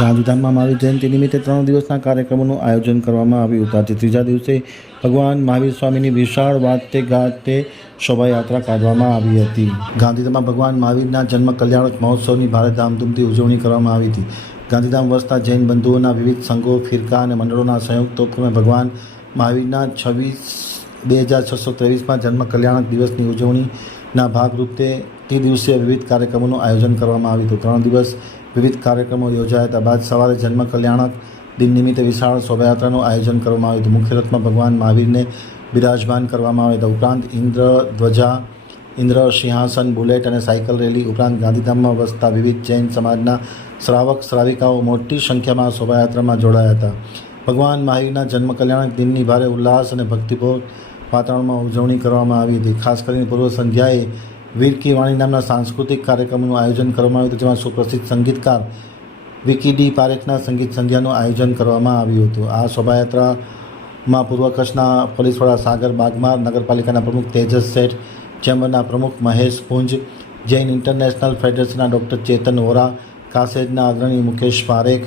ગાંધીધામમાં મહાવીર જયંતિ નિમિત્તે ત્રણ દિવસના કાર્યક્રમોનું આયોજન કરવામાં આવ્યું હતું. આજે ત્રીજા દિવસે ભગવાન મહાવીર સ્વામીની વિશાળ વાતે ગાતે શોભાયાત્રા કાઢવામાં આવી હતી. ગાંધીધામમાં ભગવાન મહાવીરના જન્મ કલ્યાણક મહોત્સવની ભારે ધામધૂમથી ઉજવણી કરવામાં આવી હતી. ગાંધીધામ વસતા જૈન બંધુઓના વિવિધ સંઘો, ફિરકા અને મંડળોના સંયુક્ત ઉપક્રમે ભગવાન મહાવીરના છવ્વીસ, બે હજાર છસો ત્રેવીસમાં જન્મ કલ્યાણક દિવસની ઉજવણીના ભાગરૂપે તે દિવસે વિવિધ કાર્યક્રમોનું આયોજન કરવામાં આવ્યું હતું. ત્રણ દિવસ વિવિધ કાર્યક્રમો યોજાયા હતા. બાદ સવારે જન્મ કલ્યાણક દિન નિમિત્તે વિશાળ શોભાયાત્રાનું આયોજન કરવામાં આવ્યું હતું. મુખ્ય રથમાં ભગવાન મહાવીરને બિરાજમાન કરવામાં આવ્યા હતા. ઉપરાંત ઇન્દ્ર ધ્વજા, ઇન્દ્ર સિંહાસન, બુલેટ અને સાયકલ રેલી, ઉપરાંત ગાંધીધામમાં વસતા વિવિધ જૈન સમાજના શ્રાવક શ્રાવિકાઓ મોટી સંખ્યામાં શોભાયાત્રામાં જોડાયા હતા. ભગવાન મહાવીરના જન્મ કલ્યાણક દિનની ભારે ઉલ્લાસ અને ભક્તિભોગ વાતાવરણમાં ઉજવણી કરવામાં આવી હતી. ખાસ કરીને પૂર્વ સંધ્યાએ વીર કીવાણી નામના સાંસ્કૃતિક કાર્યક્રમનું આયોજન કરવામાં આવ્યું હતું, જેમાં સુપ્રસિદ્ધ સંગીતકાર વિકી ડી પારેખના સંગીત સંધ્યાનું આયોજન કરવામાં આવ્યું હતું. આ શોભાયાત્રામાં પૂર્વ કચ્છના પોલીસ સાગર બાગમાર, નગરપાલિકાના પ્રમુખ તેજસ શેઠ, ચેમ્બરના પ્રમુખ મહેશ પુંજ જૈન ઇન્ટરનેશનલ ફેડરેશનના ડૉક્ટર ચેતન વોરા કાસેજના અગ્રણી મુકેશ પારેખ,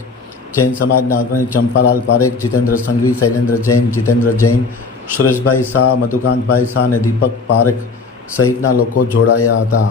જૈન સમાજના અગ્રણી ચંપાલાલ પારેખ, જીતેન્દ્ર સંઘવી, શૈલેન્દ્ર જૈન, જીતેન્દ્ર જૈન, સુરેશભાઈ શાહ, મધુકાંતભાઈ શાહ અને દીપક પારેખ સહિતના લોકો જોડાયા હતા.